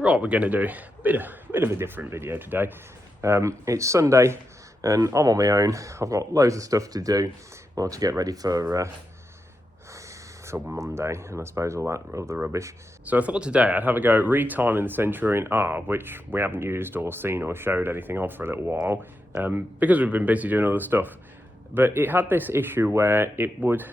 Right, we're going to do a bit of a different video today. It's Sunday and I'm on my own. I've got loads of stuff to do, well, to get ready for Monday and I suppose all that other rubbish. So I thought today I'd have a go at retiming the Centurion ARV, which we haven't used or seen or showed anything of for a little while, because we've been busy doing other stuff. But it had this issue where it would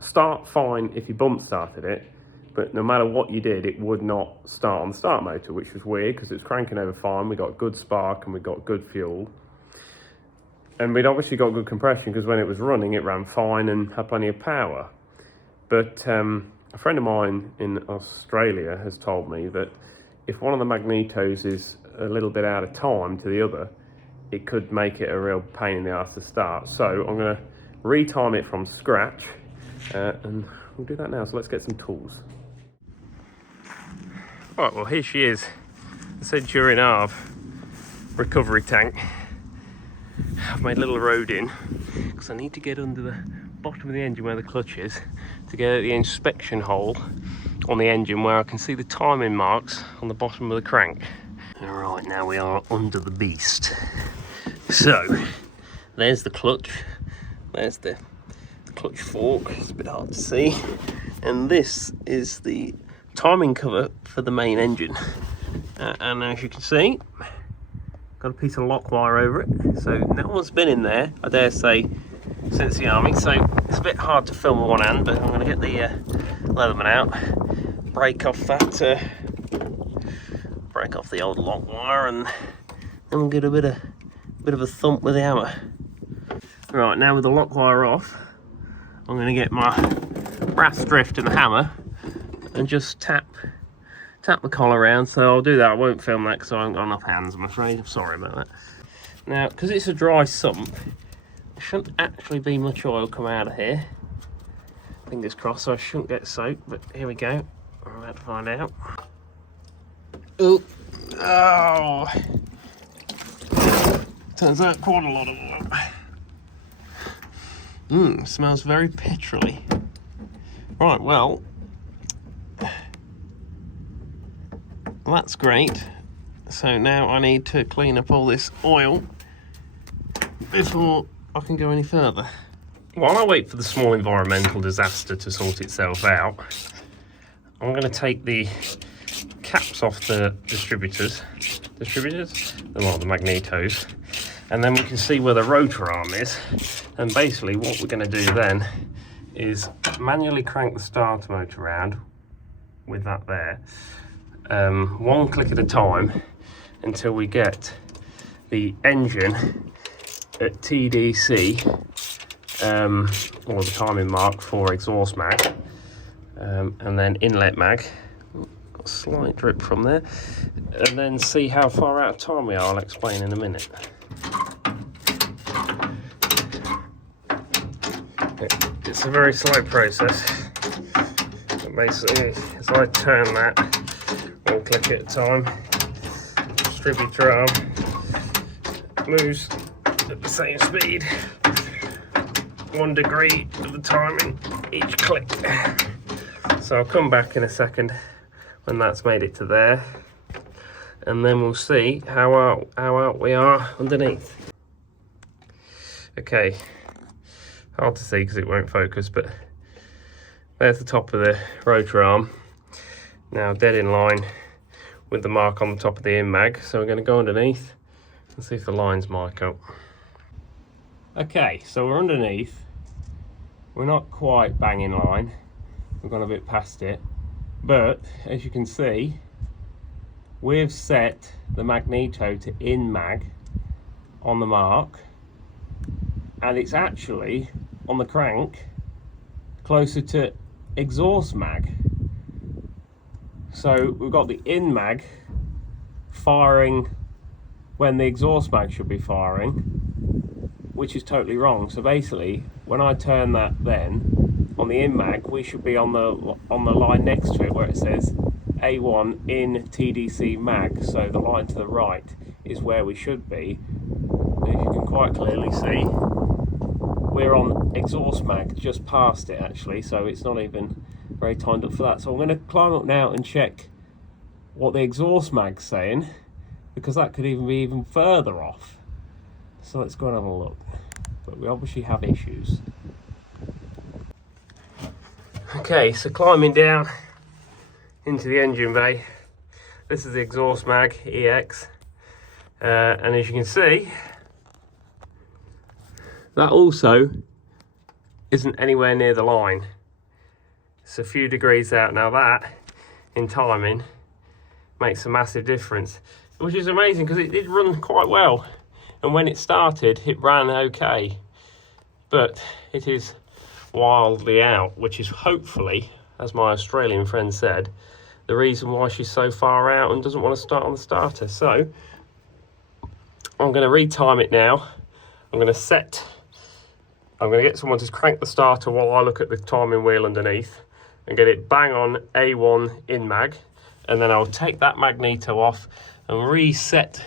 start fine if you bump started it, but no matter what you did, it would not start on the start motor, which was weird because it's cranking over fine. We got good spark and we got good fuel. And we'd obviously got good compression because when it was running, it ran fine and had plenty of power. But a friend of mine in Australia has told me that if one of the magnetos is a little bit out of time to the other, it could make it a real pain in the ass to start. So I'm going to retime it from scratch and we'll do that now. So let's get some tools. Right, well here she is, the Centurion ARV recovery tank. I've made a little road in because I need to get under the bottom of the engine where the clutch is to get at the inspection hole on the engine where I can see the timing marks on the bottom of the crank. Alright, now we are under the beast. So, there's the clutch, there's the clutch fork, it's a bit hard to see, and this is the timing cover for the main engine, and as you can see, got a piece of lock wire over it, so no one's been in there, I dare say, since the army, so it's a bit hard to film with one hand, but I'm going to get the Leatherman out, break off that, break off the old lock wire, and then we'll get a bit of a thump with the hammer. Right, now with the lock wire off, I'm going to get my brass drift and the hammer and just tap the collar around. So I'll do that. I won't film that because I haven't got enough hands, I'm afraid. I'm sorry about that. Now, because it's a dry sump, there shouldn't actually be much oil come out of here. Fingers crossed, so I shouldn't get soaked, but here we go. I'm about to find out. Ooh. Oh! Turns out quite a lot of oil. Smells very petrol-y. Right, well, that's great. So now I need to clean up all this oil before I can go any further. While I wait for the small environmental disaster to sort itself out, I'm going to take the caps off the distributors, well, the magnetos, and then we can see where the rotor arm is. And basically what we're going to do then is manually crank the starter motor around with that there, one click at a time, until we get the engine at TDC, or the timing mark for exhaust mag, and then inlet mag. Got a slight drip from there, and then see how far out of time we are. I'll explain in a minute. It's a very slow process. But basically, as I turn that, one click at a time, distributor arm moves at the same speed, 1 degree of the timing each click. So I'll come back in a second when that's made it to there, and then we'll see how out we are underneath. Okay. Hard to see because it won't focus, but there's the top of the rotor arm. Now dead in line with the mark on the top of the in-mag. So we're going to go underneath and see if the lines mark up. Okay, so we're underneath. We're not quite bang in line. We've gone a bit past it. But as you can see, we've set the magneto to in-mag on the mark. And it's actually on the crank closer to exhaust mag. So we've got the in mag firing when the exhaust mag should be firing, which is totally wrong. So basically, when I turn that then on the in mag, we should be on the line next to it where it says A1 in TDC mag. So the line to the right is where we should be. As you can quite clearly see, we're on exhaust mag, just past it actually, so it's not even very timed up for that. So I'm going to climb up now and check what the exhaust mag's saying, because that could even be even further off. So let's go and have a look. But we obviously have issues. Okay, so climbing down into the engine bay. This is the exhaust mag EX, and as you can see, that also isn't anywhere near the line. It's a few degrees out. Now that, in timing, makes a massive difference, which is amazing because it did run quite well, and when it started it ran okay, but it is wildly out, which is hopefully, as my Australian friend said, the reason why she's so far out and doesn't want to start on the starter. So I'm going to retime it now. I'm going to get someone to crank the starter while I look at the timing wheel underneath and get it bang on A1 in mag, and then I'll take that magneto off and reset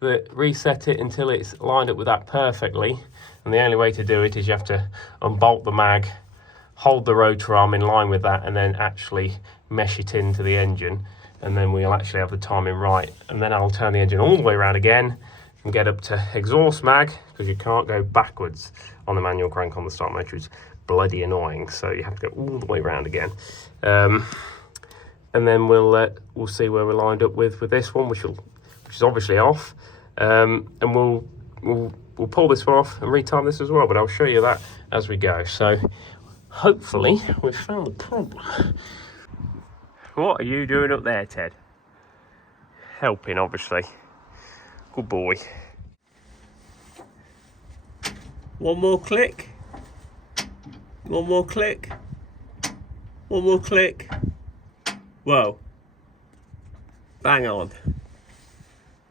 it until it's lined up with that perfectly. And the only way to do it is you have to unbolt the mag, hold the rotor arm in line with that, and then actually mesh it into the engine, and then we'll actually have the timing right. And then I'll turn the engine all the way around again and get up to exhaust mag, because you can't go backwards on the manual crank on the start motor. It's bloody annoying, so you have to go all the way around again. And then we'll see where we're lined up with this one, which is obviously off, and we'll pull this one off and retime this as well, but I'll show you that as we go. So hopefully we've found the problem. What are you doing up there, Ted? Helping, obviously. Good boy. One more click. One more click. One more click. Whoa. Bang on.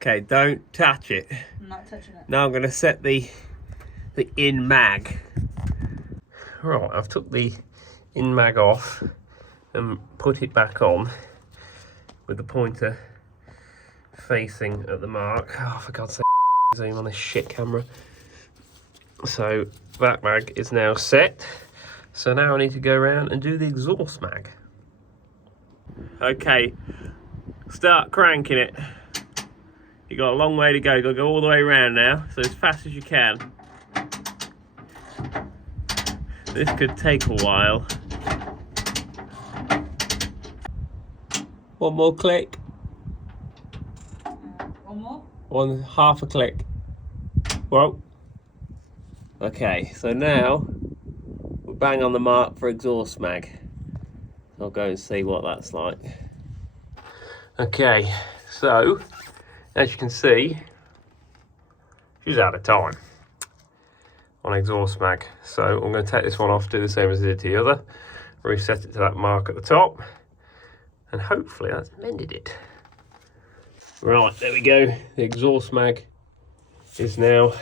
Okay, don't touch it. I'm not touching it. Now I'm going to set the in mag. Right, I've took the in mag off and put it back on with the pointer facing at the mark. Oh, for God's sake, zoom on this shit camera. So that mag is now set. So now I need to go around and do the exhaust mag. Okay, start cranking it. You got a long way to go. You got to go all the way around now, so as fast as you can. This could take a while. One more click. One more? One half a click. Whoa. Okay, so now we're bang on the mark for exhaust mag. I'll go and see what that's like. Okay, so as you can see, she's out of time on exhaust mag. So I'm going to take this one off, do the same as I did to the other, reset it to that mark at the top, and hopefully that's mended it. Right, there we go. The exhaust mag is now,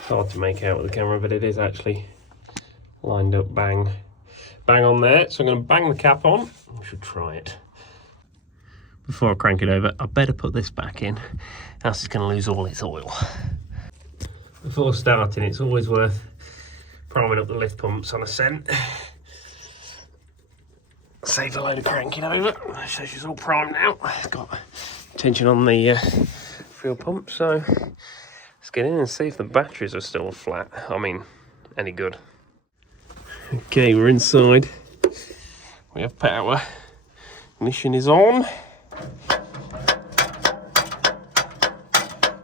hard to make out with the camera, but it is actually lined up bang on there. So I'm going to bang the cap on. I should try it. Before I crank it over, I better put this back in, else it's going to lose all its oil. Before starting, it's always worth priming up the lift pumps on a scent. Save a load of cranking over. So she's all primed now. It's got tension on the fuel pump, so let's get in and see if the batteries are still flat. I mean, any good. Okay, we're inside. We have power. Ignition is on.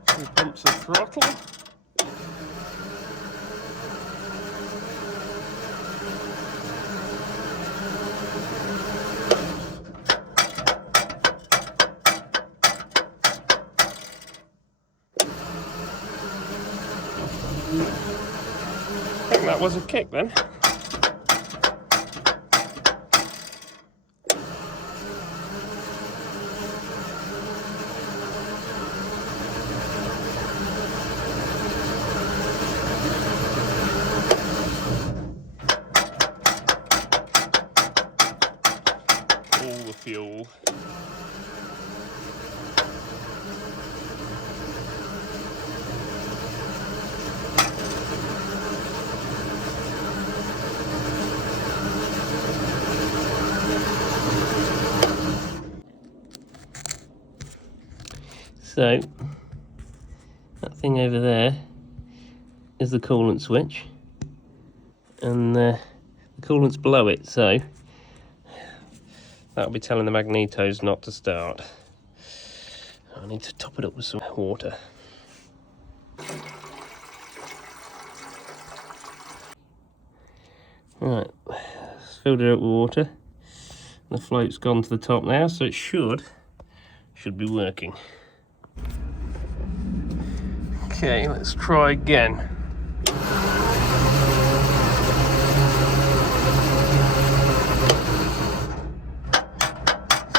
Fuel pumps are throttle. I think that was a kick then. All the fuel. So that thing over there is the coolant switch, and the coolant's below it, so that'll be telling the magnetos not to start. I need to top it up with some water. Right, filled it up with water. The float's gone to the top now, so it should be working. Okay, let's try again.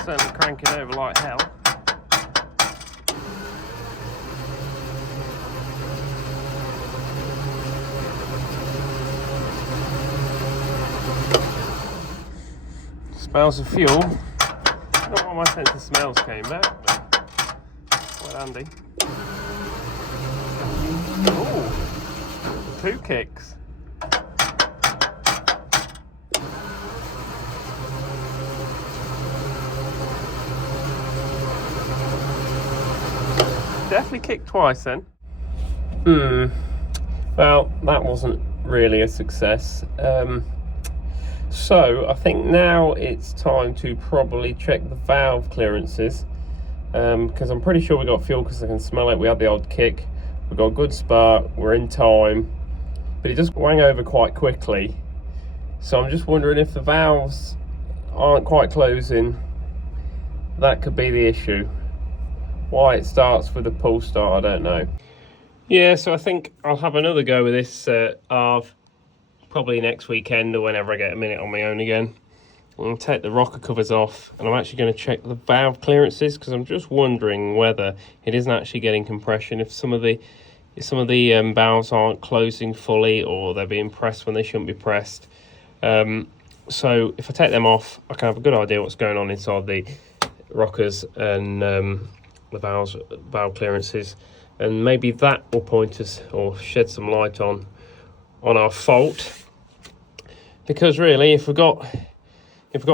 Certainly cranking over like hell. Smells of fuel. Not what my sense of smells came back, but quite handy. Oh, 2 kicks. Definitely kicked twice then. Well, that wasn't really a success. So I think now it's time to probably check the valve clearances, because I'm pretty sure we got fuel, because I can smell it. We had the odd kick, we got a good spark, we're in time, but it does wang over quite quickly. So I'm just wondering if the valves aren't quite closing. That could be the issue. Why it starts with a pull start, I don't know. Yeah, so I think I'll have another go with this ARV probably next weekend, or whenever I get a minute on my own again. I'm going to take the rocker covers off, and I'm actually going to check the valve clearances, because I'm just wondering whether it isn't actually getting compression, if some of the valves aren't closing fully, or they're being pressed when they shouldn't be pressed. So if I take them off, I can have a good idea what's going on inside the rockers and the valve clearances, and maybe that will point us or shed some light on our fault. Because really, if we've got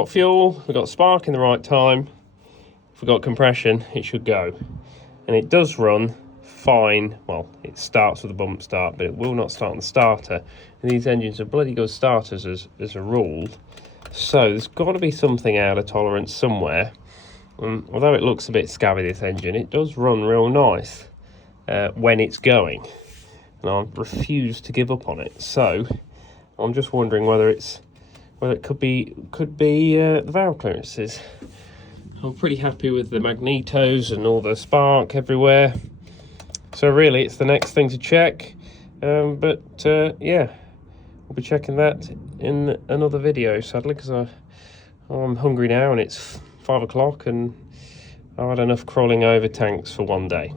fuel, we've got spark in the right time, if we've got compression, it should go. And it does run fine. Well, it starts with a bump start, but it will not start on the starter. And these engines are bloody good starters as a rule. So there's got to be something out of tolerance somewhere. Although it looks a bit scabby, this engine, it does run real nice when it's going. And I refuse to give up on it. So I'm just wondering whether it could be the valve clearances. I'm pretty happy with the magnetos and all the spark everywhere. So really, it's the next thing to check. Yeah, we'll be checking that in another video, sadly, because I'm hungry now, and it's 5 o'clock, and I've had enough crawling over tanks for one day.